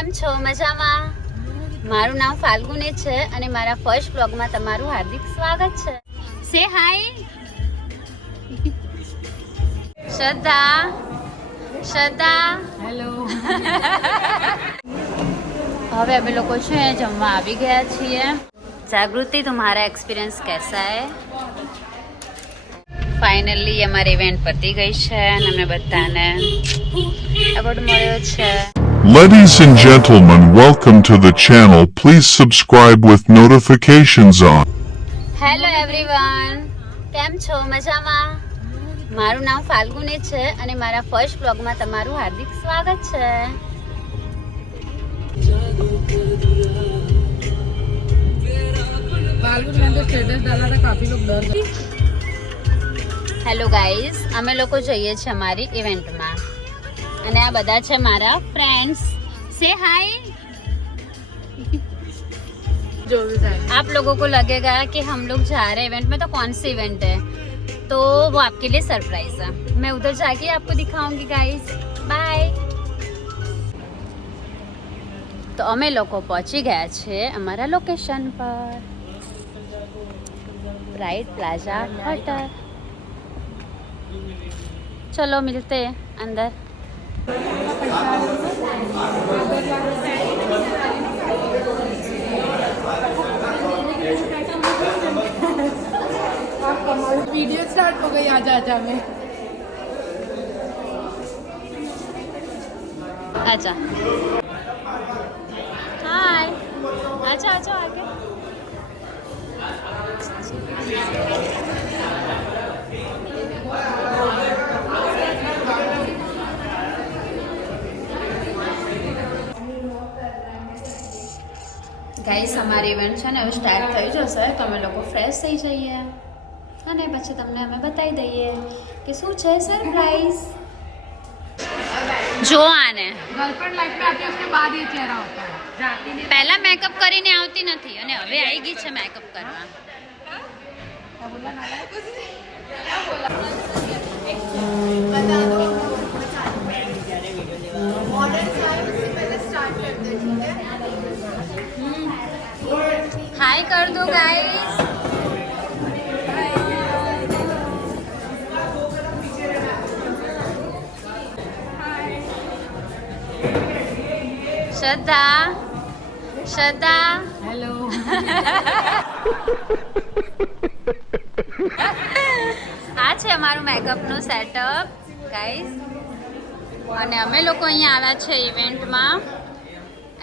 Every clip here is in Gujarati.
કેમ છો? મજામાં? મારું નામ ફાલ્ગુની છે અને મારા ફર્સ્ટ બ્લોગમાં તમારું હાર્દિક સ્વાગત છે. સે હાય શ્રદ્ધા. શ્રદ્ધા હેલો. હવે અમે લોકો છે જમવા આવી ગયા છીએ. જાગૃતિ, तुम्हारा एक्सपीरियंस कैसा है? ફાઇનલી અમારી ઇવેન્ટ પતી ગઈ છે અને અમને બધાને એવોર્ડ મળ્યો છે. Ladies and gentlemen, welcome to the channel. Please subscribe with notifications on. Hello everyone, કેમ છો? મજામાં? મારું નામ ફાલ્ગુની છે અને મારા ફર્સ્ટ બ્લોગમાં તમારું હાર્દિક સ્વાગત છે. फाल्गुन ने तो स्टेटस डाला था, काफी लोग डर गए. હેલો ગાઈઝ, અમે લોકો જઈએ છીએ અમારી ઇવેન્ટમાં અને આ બધા છે મારા ફ્રેન્ડ્સ. સે हाय. जो भी था. आप लोगों को लगेगा कि हम लोग जा रहे हैं इवेंट में, तो कौन सी इवेंट है, तो वो आपके लिए सरप्राइज है. मैं उधर जाके आपको दिखाऊंगी गाइस. बाय. તો અમે લોકો પહોંચી ગયા છે અમારા લોકેશન પર, બ્રાઇટ પ્લાઝા હોટલ. चलो मिलते हैं अंदर. वीडियो स्टार्ट हो गई आजा आजा में. आजा. हाय. आजा आजा आगे. ગાઈસ, અમારી ઇવેન્ટ છે ને હવે સ્ટાર્ટ થઈ જશે તો અમે લોકો ફ્રેશ થઈ જઈએ અને પછી તમને અમે બતાવી દઈએ કે શું છે સરપ્રાઈઝ. જો આને गर्लफ्रेंड लाइफ में आती है, उसके बाद ये चेहरा होता है. जाती नहीं. પહેલા મેકઅપ કરીને આવતી નથી અને હવે આવી ગઈ છે મેકઅપ કરવા. हाय कर दो गाइस. श्रद्धा. श्रद्धा. हेलो. આ છે અમારું મેકઅપનું સેટઅપ ગાઈસ અને અમે લોકો અહીંયા આવ્યા છે ઇવેન્ટમાં.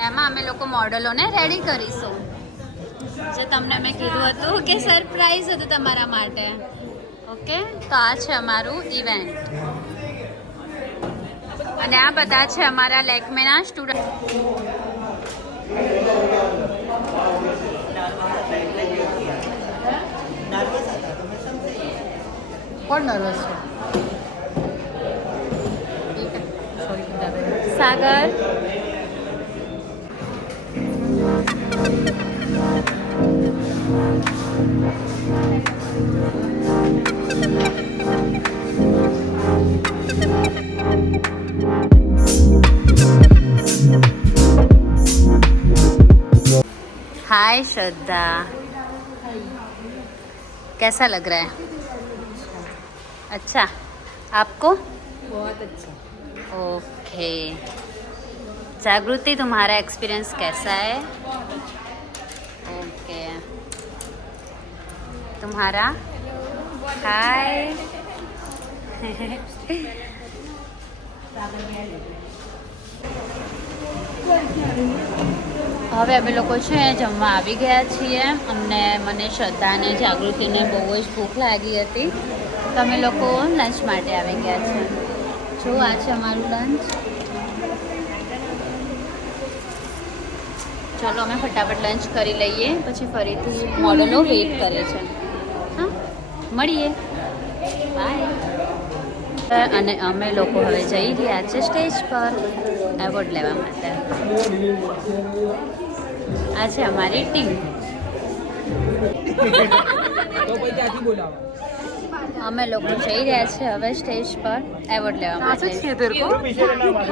એમાં અમે લોકો મોડલોને રેડી કરીશું, જે તમને મેં કીધું હતું કે સરપ્રાઈઝ હતું તમારા માટે. ઓકે, તો આ છે અમારું ઇવેન્ટ અને આ બધા છે અમારા લેકમેના સ્ટુડન્ટ. कौन नर्वस है? સાગર. हाय श्रद्धा, कैसा लग रहा है? अच्छा, आपको? बहुत अच्छा. ओके. जागृति, तुम्हारा एक्सपीरियंस कैसा है? ओके. तुम्हारा? हाय. હવે અમે લોકો છે જમવા આવી ગયા છીએ. મને શ્રદ્ધા અને જાગૃતિને બહુ જ ભૂખ લાગી હતી તો અમે લોકો લંચ માટે આવી ગયા છે. જો આ છે અમારું લંચ. ચાલો અમે ફટાફટ લંચ કરી લઈએ, પછી ફરીથી મોડલો વેઇટ કરે છે. હા, મળીએ. બાય. અને અમે લોકો હવે જઈ રહ્યા છે સ્ટેજ પર એવોર્ડ લેવા માટે. આ છે અમારી ટીમ. અમે લોકો જઈ રહ્યા છે હવે સ્ટેજ પર એવોર્ડ લેવા માટે. तेरे को.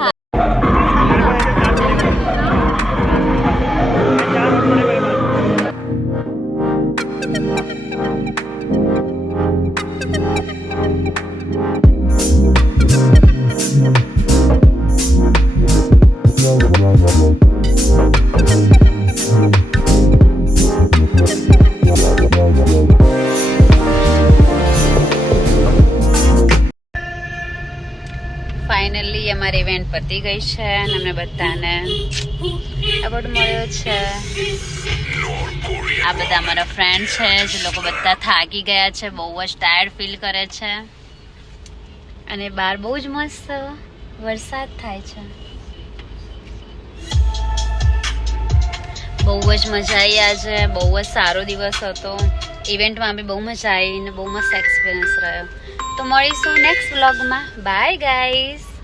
હા. પતી ગઈ છે અને અમને બધાને એવોર્ડ મળ્યો છે. આ બધા અમારા ફ્રેન્ડ છે જે લોકો બધા થાકી ગયા છે, બહુ જ ટાયર્ડ ફીલ કરે છે અને બહાર બહુ જ મસ્ત વરસાદ થાય છે. બહુ જ મજા આવી આજે, બહુ જ સારો દિવસ હતો. ઇવેન્ટમાં બી બહુ મજા આવી અને બહુ મસ્ત એક્સપિરિયન્સ રહ્યો. તો મળીશું નેક્સ્ટ વ્લોગમાં. By guys.